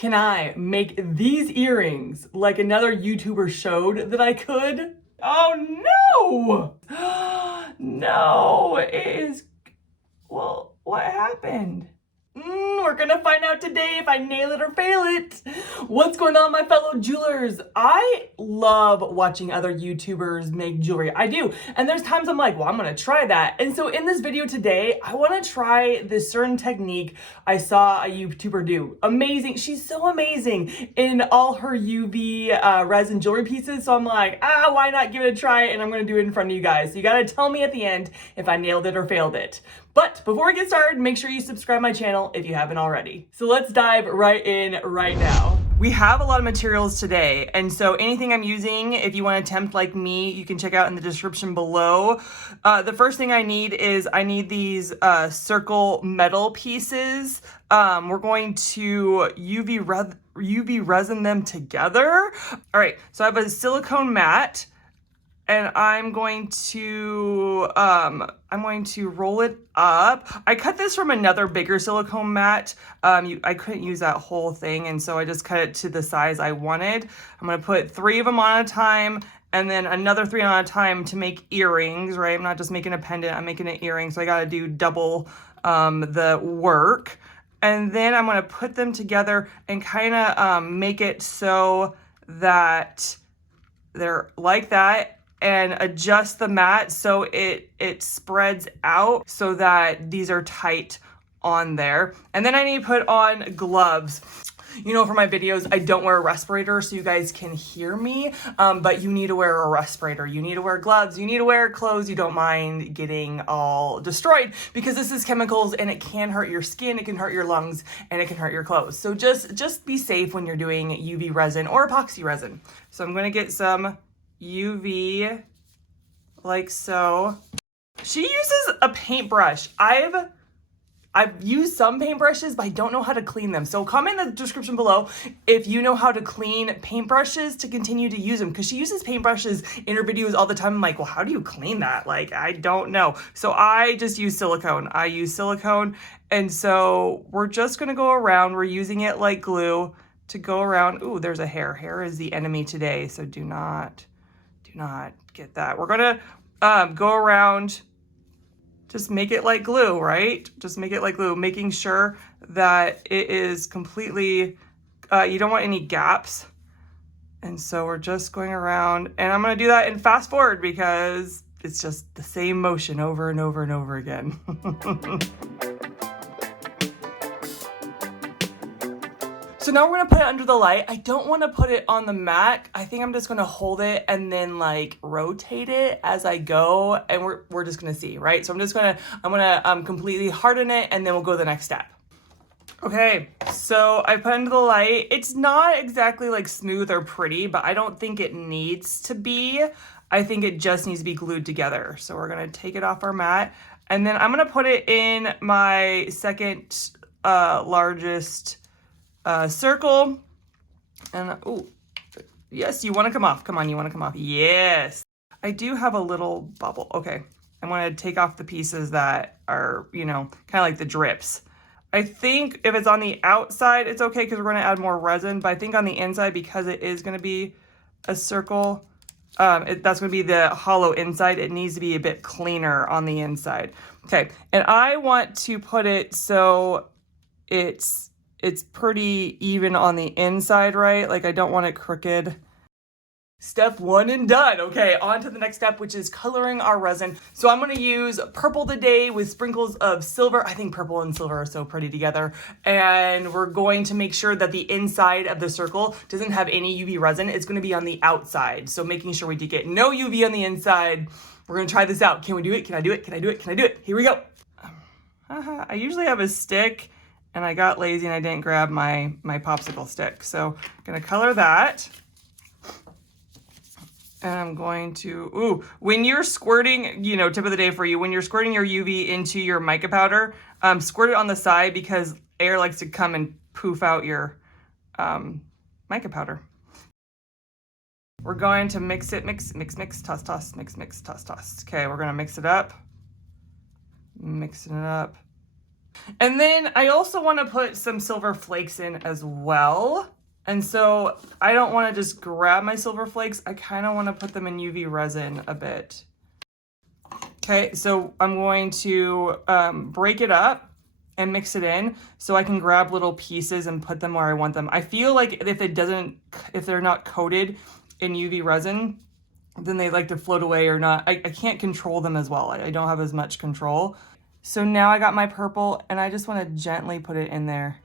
Can I make these earrings like another YouTuber showed that I could? Oh no! No, it is, well, what happened? We're gonna find out today if I nail it or fail it. What's going on, my fellow jewelers? I love watching other YouTubers make jewelry. I do. And there's times I'm like, well, I'm gonna try that. And so in this video today, I wanna try this certain technique I saw a YouTuber do. Amazing. She's so amazing in all her UV resin jewelry pieces. So I'm like, why not give it a try? And I'm gonna do it in front of you guys. So you gotta tell me at the end if I nailed it or failed it. But before we get started, make sure you subscribe my channel if you haven't already. So let's dive right in right now. We have a lot of materials today, and so anything I'm using, if you want to attempt like me, you can check out in the description below. The first thing I need these circle metal pieces. We're going to UV resin them together. All right, so I have a silicone mat. And I'm going to roll it up. I cut this from another bigger silicone mat. I couldn't use that whole thing, and so I just cut it to the size I wanted. I'm gonna put 3 of them on a time, and then another 3 on a time to make earrings, right? I'm not just making a pendant, I'm making an earring, so I gotta do double the work. And then I'm gonna put them together and kind of make it so that they're like that, and adjust the mat so it spreads out so that these are tight on there. And then I need to put on gloves. You know, for my videos, I don't wear a respirator so you guys can hear me, but you need to wear a respirator. You need to wear gloves. You need to wear clothes you don't mind getting all destroyed, because this is chemicals and it can hurt your skin, it can hurt your lungs, and it can hurt your clothes. So just be safe when you're doing UV resin or epoxy resin. So I'm gonna get some UV like so. She uses a paintbrush. I've used some paintbrushes, but I don't know how to clean them. So comment in the description below if you know how to clean paintbrushes to continue to use them, because she uses paintbrushes in her videos all the time. I'm like, well, how do you clean that? Like, I don't know. So I just use silicone. I use silicone. And so we're just gonna go around. We're using it like glue to go around. Ooh, there's a hair. Hair is the enemy today. So do not get that. We're gonna go around, just make it like glue, right? Just make it like glue, making sure that it is completely, you don't want any gaps. And so we're just going around, and I'm gonna do that in fast forward because it's just the same motion over and over and over again. So now we're gonna put it under the light. I don't wanna put it on the mat. I think I'm just gonna hold it and then like rotate it as I go, and we're just gonna see, right? So I'm gonna completely harden it, and then we'll go to the next step. Okay, so I put it under the light. It's not exactly like smooth or pretty, but I don't think it needs to be. I think it just needs to be glued together. So we're gonna take it off our mat, and then I'm gonna put it in my second largest circle. And oh yes, you want to come off. Come on, you want to come off. Yes, I do have a little bubble. Okay, I want to take off the pieces that are, you know, kind of like the drips. I think if it's on the outside, it's okay because we're going to add more resin, but I think on the inside, because it is going to be a circle, that's going to be the hollow inside, it needs to be a bit cleaner on the inside. Okay, and I want to put it so it's pretty even on the inside, right? Like, I don't want it crooked. Step 1 and done. Okay, on to the next step, which is coloring our resin. So I'm gonna use purple today with sprinkles of silver. I think purple and silver are so pretty together. And we're going to make sure that the inside of the circle doesn't have any UV resin. It's gonna be on the outside. So making sure we get no UV on the inside. We're gonna try this out. Can we do it? Can I do it? Can I do it? Can I do it? Here we go. I usually have a stick, and I got lazy and I didn't grab my popsicle stick. So I'm gonna color that. And I'm going to, when you're squirting, you know, tip of the day for you, when you're squirting your UV into your mica powder, squirt it on the side because air likes to come and poof out your mica powder. We're going to mix it, mix, toss, toss, mix, toss, toss. Okay, we're gonna mix it up. Mixing it up. And then I also want to put some silver flakes in as well. And so I don't want to just grab my silver flakes. I kind of want to put them in UV resin a bit. Okay, so I'm going to break it up and mix it in so I can grab little pieces and put them where I want them. I feel like if they're not coated in UV resin, then they like to float away or not. I can't control them as well. I don't have as much control. So now I got my purple and I just want to gently put it in there.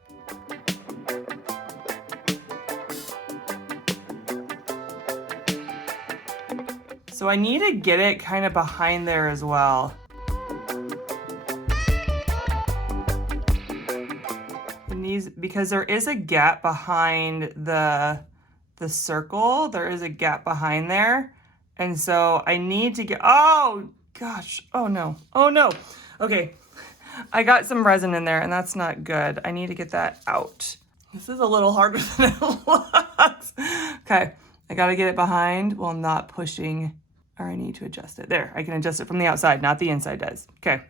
So I need to get it kind of behind there as well. Because there is a gap behind the circle. There is a gap behind there. And so I need to get, oh gosh, oh no, oh no. Okay, I got some resin in there and that's not good. I need to get that out. This is a little harder than it looks. Okay, I gotta get it behind while not pushing, or I need to adjust it. There, I can adjust it from the outside, not the inside does. Okay.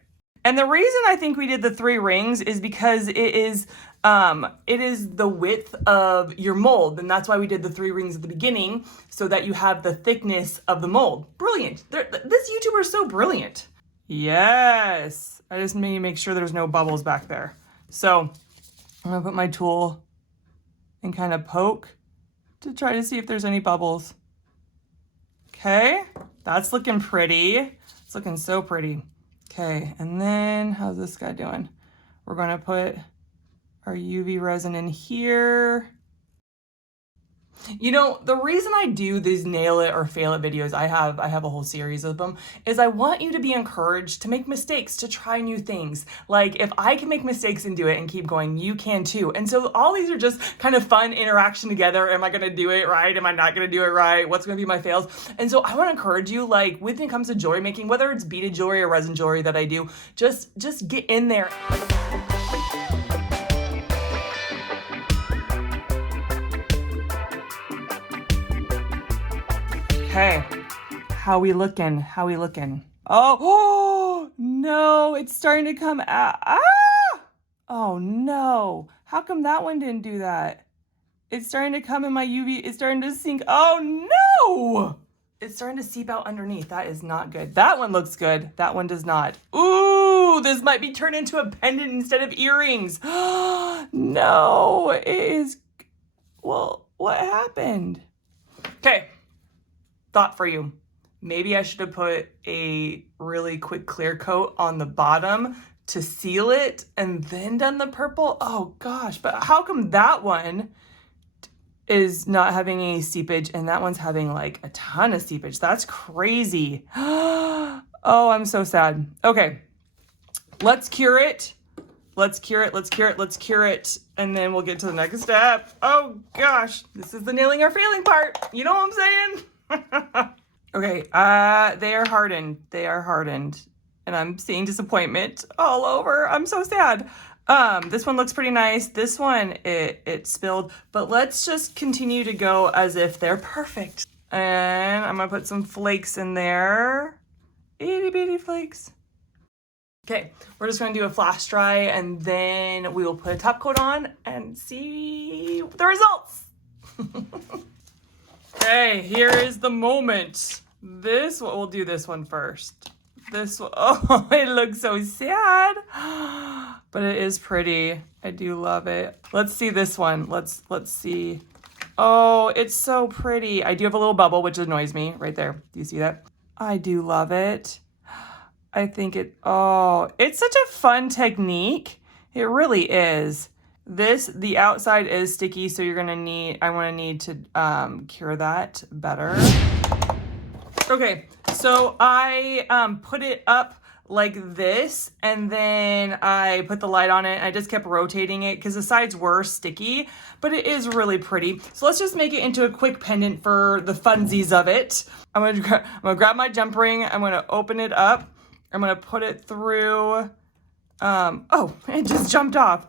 And the reason I think we did the 3 rings is because it is the width of your mold. And that's why we did the 3 rings at the beginning, so that you have the thickness of the mold. Brilliant. This YouTuber is so brilliant. Yes. I just need to make sure there's no bubbles back there. So I'm gonna put my tool and kind of poke to try to see if there's any bubbles. Okay, that's looking pretty. It's looking so pretty. Okay, and then how's this guy doing? We're gonna put our UV resin in here. You know, the reason I do these nail it or fail it videos, I have a whole series of them, is I want you to be encouraged to make mistakes, to try new things. Like, if I can make mistakes and do it and keep going, you can too. And so all these are just kind of fun interaction together. Am I gonna do it right? Am I not gonna do it right? What's gonna be my fails? And so I wanna encourage you, like, when it comes to jewelry making, whether it's beaded jewelry or resin jewelry that I do, just get in there. Okay, how we looking? How we looking? Oh no, it's starting to come out. Ah! Oh no, how come that one didn't do that? It's starting to come in my UV, it's starting to sink. Oh no! It's starting to seep out underneath. That is not good. That one looks good. That one does not. Ooh, this might be turned into a pendant instead of earrings. No, it is, well, what happened? Okay. Thought for you. Maybe I should have put a really quick clear coat on the bottom to seal it and then done the purple. Oh gosh, but how come that one is not having any seepage and that one's having like a ton of seepage? That's crazy. Oh, I'm so sad. Okay, let's cure it. Let's cure it, let's cure it, let's cure it, and then we'll get to the next step. Oh gosh, this is the nailing or failing part. You know what I'm saying? Okay, they are hardened. They are hardened. And I'm seeing disappointment all over. I'm so sad. This one looks pretty nice. This one, it spilled. But let's just continue to go as if they're perfect. And I'm gonna put some flakes in there. Itty bitty flakes. Okay, we're just gonna do a flash dry and then we will put a top coat on and see the results. Okay, here is the moment. We'll do this one first. This one, oh, it looks so sad, but it is pretty. I do love it. Let's see this one. Let's see. Oh, it's so pretty. I do have a little bubble, which annoys me right there. Do you see that? I do love it. I think it's such a fun technique. It really is. The outside is sticky, so I want to need to cure that better. Okay, so I put it up like this, and then I put the light on it, and I just kept rotating it because the sides were sticky, but it is really pretty. So let's just make it into a quick pendant for the funsies of it. I'm gonna grab my jump ring, I'm gonna open it up, I'm gonna put it through, oh, it just jumped off.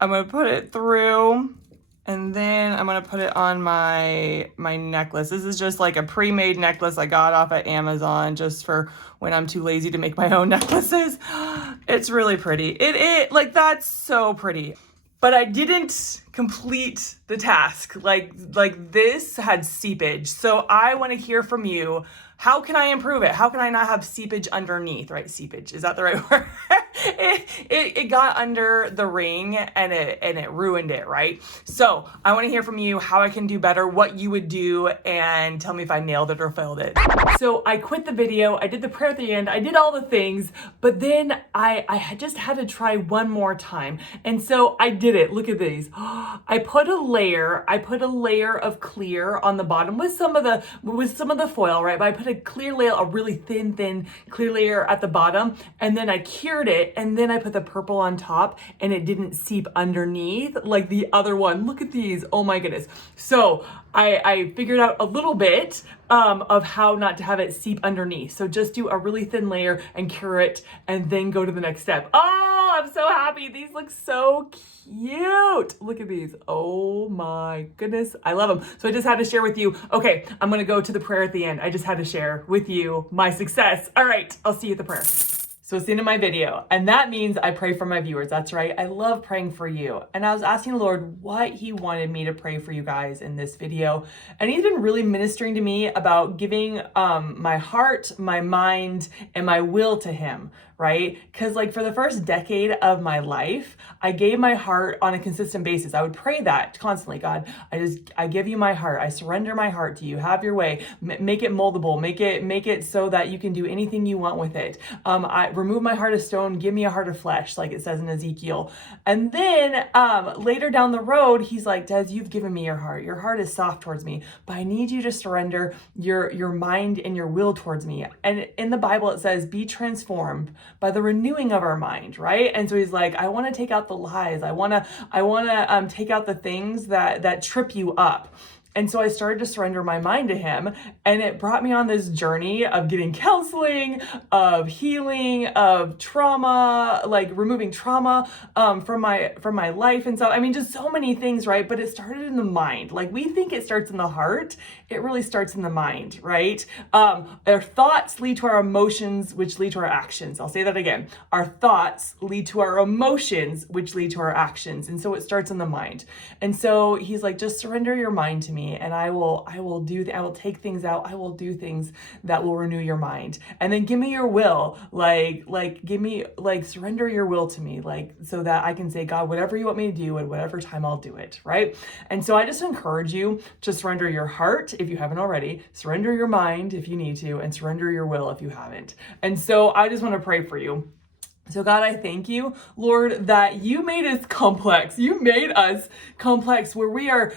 I'm gonna put it through, and then I'm gonna put it on my necklace. This is just like a pre-made necklace I got off at Amazon just for when I'm too lazy to make my own necklaces. It's really pretty. It like, that's so pretty. But I didn't complete the task. Like this had seepage. So I want to hear from you. How can I improve it? How can I not have seepage underneath, right? Seepage, is that the right word? it got under the ring and it ruined it, right? So I want to hear from you how I can do better, what you would do, and tell me if I nailed it or failed it. So I quit the video, I did the prayer at the end, I did all the things, but then I just had to try one more time. And so I did it. Look at these. I put a layer of clear on the bottom with some of the foil, right? But I put a clear layer, a really thin clear layer at the bottom, and then I cured it, and then I put the purple on top, and it didn't seep underneath like the other one. Look at these. Oh my goodness. So I figured out a little bit of how not to have it seep underneath. So just do a really thin layer and cure it, and then go to the next step. Oh, I'm so happy. These look so cute. Look at these. Oh my goodness. I love them. So I just had to share with you. Okay, I'm going to go to the prayer at the end. I just had to share with you my success. All right, I'll see you at the prayer. So it's the end of my video, and that means I pray for my viewers. That's right. I love praying for you. And I was asking the Lord what he wanted me to pray for you guys in this video. And he's been really ministering to me about giving my heart, my mind, and my will to him, right? Because like for the first decade of my life, I gave my heart on a consistent basis. I would pray that constantly. God, I give you my heart. I surrender my heart to you. Have your way. Make it moldable. Make it so that you can do anything you want with it. I remove my heart of stone. Give me a heart of flesh, like it says in Ezekiel. And then later down the road, he's like, Des, you've given me your heart. Your heart is soft towards me, but I need you to surrender your mind and your will towards me. And in the Bible, it says, be transformed by the renewing of our mind, right? And so he's like, I want to take out the lies. I want to take out the things that trip you up. And so I started to surrender my mind to him, and it brought me on this journey of getting counseling, of healing, of trauma, like removing trauma from my life and stuff. I mean, just so many things, right? But it started in the mind. Like we think it starts in the heart. It really starts in the mind, right? Our thoughts lead to our emotions, which lead to our actions. I'll say that again. Our thoughts lead to our emotions, which lead to our actions. And so it starts in the mind. And so he's like, just surrender your mind to me, and I will take things out. I will do things that will renew your mind. And then give me your will, surrender your will to me, like, so that I can say, God, whatever you want me to do at whatever time, I'll do it, right? And so I just encourage you to surrender your heart if you haven't already, surrender your mind if you need to, and surrender your will if you haven't. And so I just want to pray for you. So God, I thank you, Lord, that you made us complex. You made us complex, where we are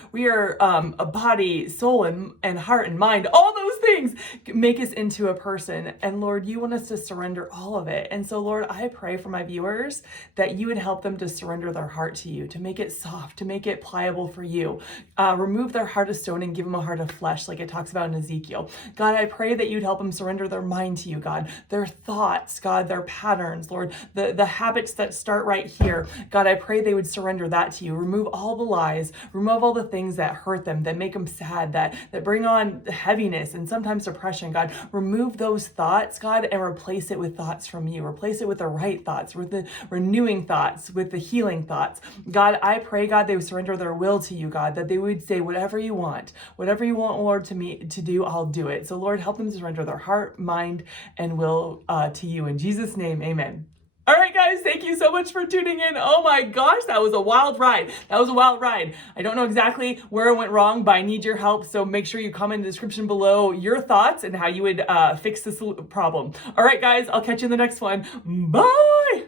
a body, soul, and heart and mind. All those things make us into a person. And Lord, you want us to surrender all of it. And so Lord, I pray for my viewers that you would help them to surrender their heart to you, to make it soft, to make it pliable for you. Remove their heart of stone and give them a heart of flesh, like it talks about in Ezekiel. God, I pray that you'd help them surrender their mind to you, God, their thoughts, God, their patterns, Lord, the habits that start right here. God, I pray they would surrender that to you. Remove all the lies, remove all the things that hurt them, that make them sad, that bring on heaviness and sometimes depression. God, remove those thoughts, God, and replace it with thoughts from you. Replace it with the right thoughts, with the renewing thoughts, with the healing thoughts. God, I pray, God, they would surrender their will to you, God, that they would say, whatever you want, Lord, to do, I'll do it. So Lord, help them to surrender their heart, mind, and will to you. In Jesus' name, amen. All right, guys, thank you so much for tuning in. Oh my gosh, that was a wild ride. I don't know exactly where it went wrong, but I need your help. So make sure you comment in the description below your thoughts and how you would fix this problem. All right, guys, I'll catch you in the next one. Bye.